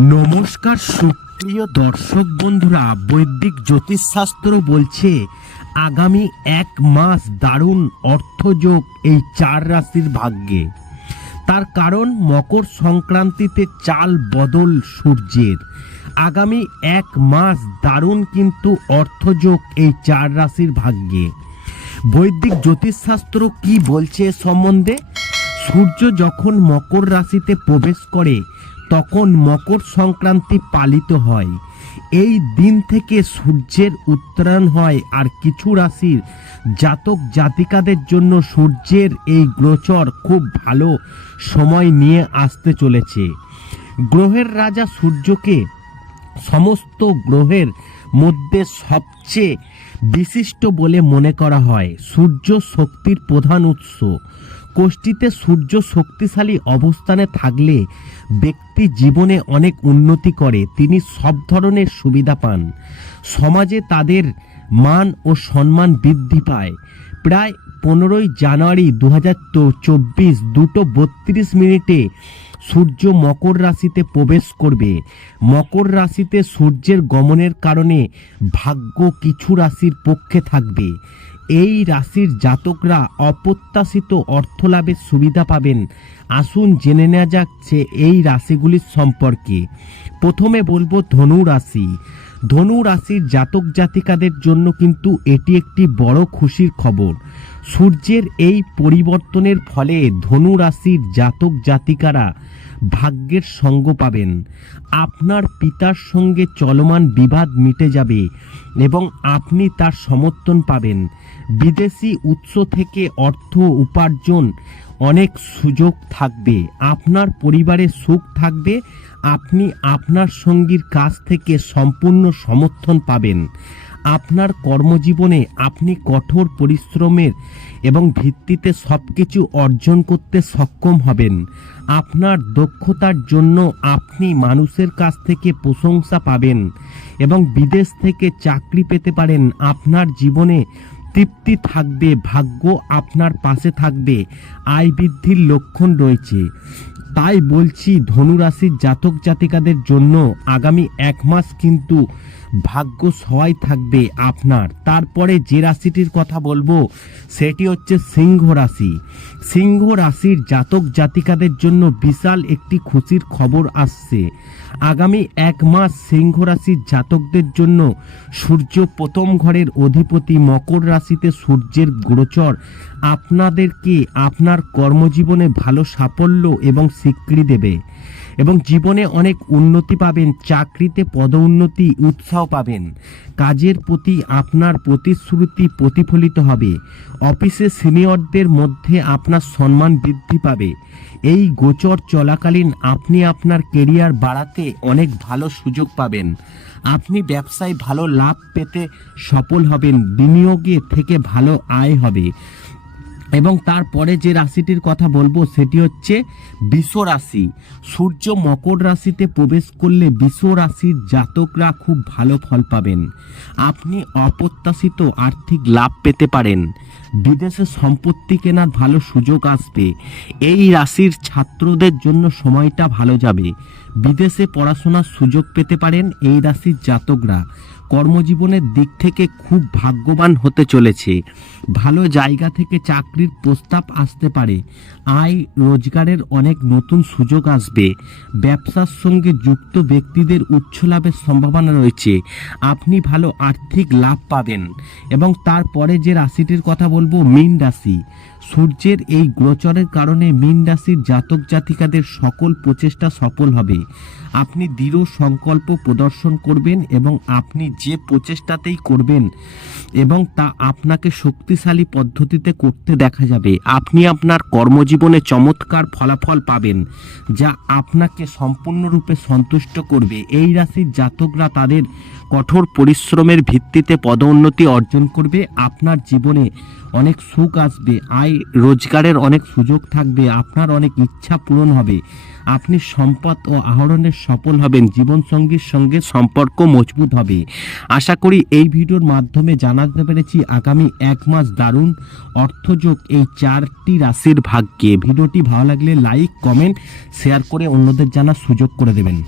নমস্কার, সুপ্রিয় দর্শক বন্ধুরা, বৈদিক জ্যোতিষশাস্ত্র বলছে, আগামী এক মাস দারুণ অর্থযোগ এই চার রাশির ভাগ্যে। তার কারণ, মকর সংক্রান্তিতে চাল বদল সূর্যের। আগামী এক মাস দারুণ কিন্তু অর্থযোগ এই চার রাশির ভাগ্যে। বৈদিক জ্যোতিষশাস্ত্র কি বলছে সম্বন্ধে? সূর্য যখন মকর রাশিতে প্রবেশ করে তখন মকর সংক্রান্তি পালিত হয়। এই দিন থেকে সূর্যের উত্তরায়ণ হয় আর কিছু রাশির জাতক জাতিকাদের জন্য সূর্যের এই গোচর খুব ভালো সময় নিয়ে আসতে চলেছে। গ্রহের রাজা সূর্যকে সমস্ত গ্রহের মধ্যে সবচেয়ে বিশিষ্ট বলে মনে করা হয়। সূর্য শক্তির প্রধান উৎস। কোষ্ঠীতে সূর্য শক্তিশালী অবস্থানে থাকলে ব্যক্তি জীবনে অনেক উন্নতি করে। তিনি সব ধরনের সুবিধা পান। সমাজে তাদের মান ও সম্মান বৃদ্ধি পায়। প্রায় পনেরোই জানুয়ারি দু চব্বিশ দুটো বত্রিশ মিনিটে সূর্য মকর রাশিতে প্রবেশ করবে। মকর রাশিতে সূর্যের গমনের কারণে ভাগ্য কিছু রাশির পক্ষে থাকবে। এই রাশির জাতকরা অপ্রত্যাশিত অর্থলাভের সুবিধা পাবেন। আসুন জেনে নেওয়া যাক যে এই রাশিগুলির সম্পর্কে। প্রথমে বলব ধনু রাশি। ধনু রাশির জাতক জাতিকাদের জন্য কিন্তু এটি একটি বড় খুশির খবর। সূর্যের এই পরিবর্তনের ফলে ধনু রাশির জাতক জাতিকারা ভাগ্যের সঙ্গ পাবেন। আপনার পিতার সঙ্গে চলমান বিবাদ মিটে যাবে এবং আপনি তার সমর্থন পাবেন। বিদেশি উৎস থেকে অর্থ উপার্জন অনেক সুযোগ থাকবে। আপনার পরিবারে সুখ থাকবে। আপনি আপনার সঙ্গীর কাছ থেকে সম্পূর্ণ সমর্থন পাবেন। আপনার কর্মজীবনে আপনি কঠোর পরিশ্রমের এবং ভিত্তিতে সব কিছু অর্জন করতে সক্ষম হবেন। আপনার দক্ষতার জন্য আপনি মানুষের কাছ থেকে প্রশংসা পাবেন এবং বিদেশ থেকে চাকরি পেতে পারেন। আপনার জীবনে তৃপ্তি থাকবে, ভাগ্য আপনার পাশে থাকবে, আয় বৃদ্ধির লক্ষণ রয়েছে। তাই বলছি, ধনুরাশির জাতক জাতিকাদের জন্য আগামী এক মাস কিন্তু ভাগ্য সহায় থাকবে আপনার। তারপরে যে রাশিটির কথা বলব, সেটি হচ্ছে সিংহ রাশি। সিংহ রাশির জাতক জাতিকাদের জন্য বিশাল একটি খুশির খবর আসছে। আগামী এক মাস সিংহ রাশির জাতকদের জন্য সূর্য প্রথম ঘরের অধিপতি মকর রাশিতে সূর্যের গোচর। আপনাদেরকে আপনার কর্মজীবনে ভালো সাফল্য এবং স্বীকৃতি দেবে। এবং জীবনে অনেক উন্নতি পাবেন, চাকরিতে পদোন্নতি, উৎসাহ পাবেন। কাজের প্রতি আপনার প্রতিশ্রুতি প্রতিফলিত হবে। অফিসে সিনিয়রদের মধ্যে আপনার সম্মান বৃদ্ধি পাবে। এই গোচর চলাকালীন আপনি আপনার কেরিয়ার বাড়াতে অনেক ভালো সুযোগ পাবেন। আপনি ব্যবসায় ভালো লাভ পেতে সফল হবেন। বিনিয়োগে থেকে ভালো আয় হবে। এবং তারপরে যে রাশিটির কথা বলব সেটি হচ্ছে বিষ রাশি। সূর্য মকর রাশিতে প্রবেশ করলে বিষ রাশির জাতকরা খুব ভালো ফল পাবেন। আপনি অপ্রত্যাশিত আর্থিক লাভ পেতে পারেন। বিদেশে সম্পত্তি কেনার ভালো সুযোগ আসবে। এই রাশির ছাত্রদের জন্য সময়টা ভালো যাবে। বিদেশে পড়াশোনার সুযোগ পেতে পারেন এই রাশির জাতকরা। কর্মজীবনের দিক থেকে খুব ভাগ্যবান হতে চলেছে। ভালো জায়গা থেকে চাকরির প্রস্তাব আসতে পারে। আয় রোজগারের অনেক নতুন সুযোগ আসবে। ব্যবসার সঙ্গে যুক্ত ব্যক্তিদের উচ্চ লাভের সম্ভাবনা রয়েছে। আপনি ভালো আর্থিক লাভ পাবেন। এবং তারপরে যে রাশিটির কথা বলব, মীন রাশি। সূর্যের এই গোচরের কারণে মীন রাশির জাতক জাতিকাদের সকল প্রচেষ্টা সফল হবে। আপনি দৃঢ় সংকল্প প্রদর্শন করবেন এবং আপনি যে প্রচেষ্টাতেই করবেন এবং তা আপনাকে শক্তিশালী পদ্ধতিতে করতে দেখা যাবে। আপনি আপনার কর্মজীবনে চমৎকার ফলাফল পাবেন, যা আপনাকে সম্পূর্ণরূপে সন্তুষ্ট করবে। এই রাশির জাতকরা তাদের কঠোর পরিশ্রমের ভিত্তিতে পদোন্নতি অর্জন করবে, আপনার জীবনে অনেক সুখ আসবে, আয়, রোজগারের অনেক সুযোগ থাকবে, আপনার অনেক ইচ্ছা পূরণ হবে, আপনি সম্পদ ও আহরণের সফল হবেন, জীবনসঙ্গীর সঙ্গে সম্পর্ক মজবুত হবে। আশা করি এই ভিডিওর মাধ্যমে জানাতে পেরেছি, আগামী এক মাস দারুণ অর্থযোগ এই চারটি রাশির ভাগ্যে। ভিডিওটি ভালো লাগলে লাইক, কমেন্ট, শেয়ার করে অন্যদের জানার সুযোগ করে দেবেন।